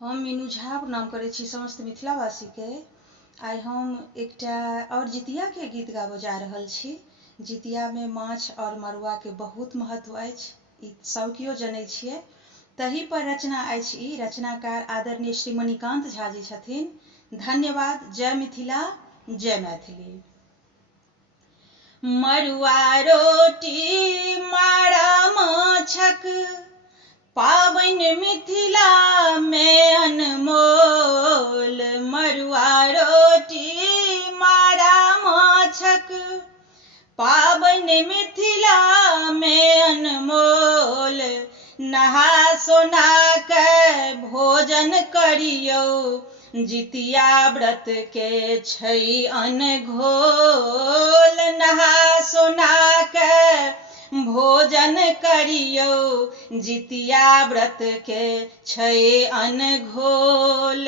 हम मीनू झा प्रणाम करै छी समस्त मिथिलावासी के। आइ हम एकटा और जितिया के गीत गाबऽ जा रहल छी। जितिया में माछ और मड़ुआ के बहुत महत्व अछि, ई सब केओ जनै छियै। तही पर रचना अछि ई। रचनाकार आदरणीय श्री मणिकांत झा जी छथिन। धन्यवाद। जय मिथिला, जय मैथिली। मड़ुआ रोटी मारा माछक पाबनि मिथिला में अनमोल। मड़ुआ रोटी मारा माछक पाबनि मिथिला में अनमोल। नहा सोना के भोजन करियौ, जितिया व्रत के छै अनघोल। नहा सोना के भोजन करियौ, जितिया व्रत के छै अनघोल।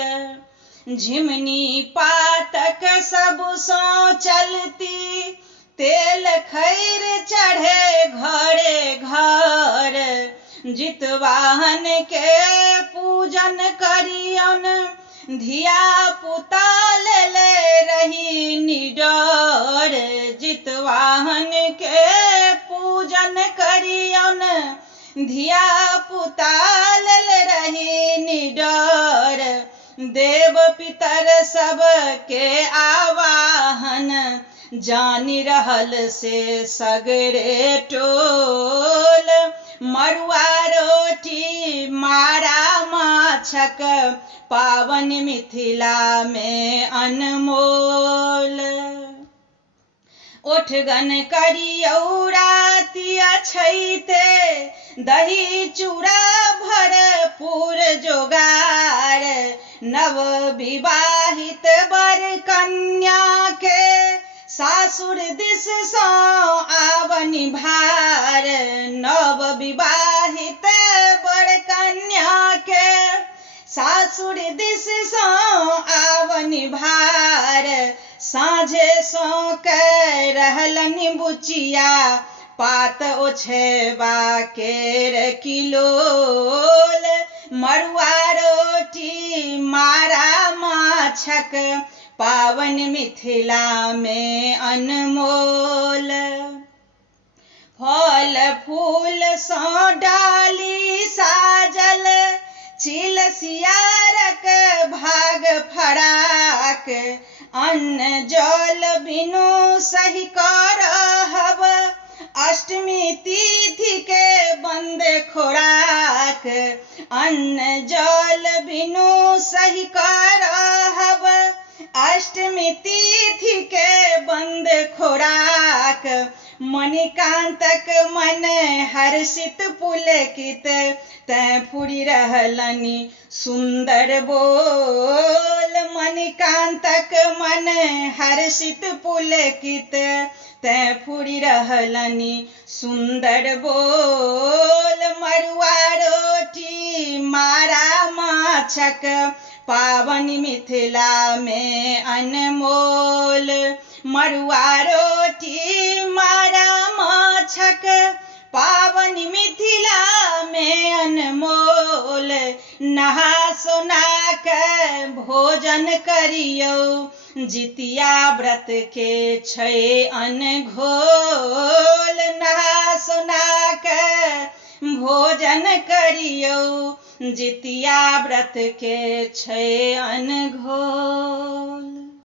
झिमनी पातक सबसँ चलती, तेल खैर चढ़े घरे घर। जितवाहन के पूजन करियौन, धिया पुता ले रही निडर। जितवाहन के पूजन करियौन, धिया पुता ले रही निडर। देव पितर सब के आवाहन, जानि रहल से सगरे टोल। मड़ुआ रोटी मारा माछक पाबनि मिथिला में अनमोल। ओठगन करियौ राति अछैते, दही चूड़ा भरपूर जोगार। नव विवाहित बर कन्या के, सासुर दिस सँ आवनि भार। नव विवाहित बर कन्या के, सासुर दिस सँ आवनि भार। साँझे सँ के रहलनि बुचिया, पात ओछेबा केर किलोल। मड़ुआ रोटी मारा माछक पाबनि मिथिला में अनमोल। फल फूल सँ डाली साजल, चील सियारक भाग फराक। अन्न जल बिनु सही करहब, अष्टमी तिथि के बंद खोराक। अन्न जल बिनु सही करहब, अष्टमी तिथि के बंद खोराक। मणिकांतक मन हर्षित पुलकित, तैं फुरि रहलनि सुंदर बोल। मणिकांतक मन हर्षित पुलकित, तैं फुरि रहलनि सुंदर बोल। मड़ुआ रोटी मारा माछक पाबनि मिथिला में अनमोल। मड़ुआ रोटी मारा माछक पाबनि मिथिला में अनमोल। नहा सोना के भोजन करियौ, जितिया व्रत के छै अनघोल। नहा सोना के भोजन करियौ, जितिया व्रत के छै अनघोल।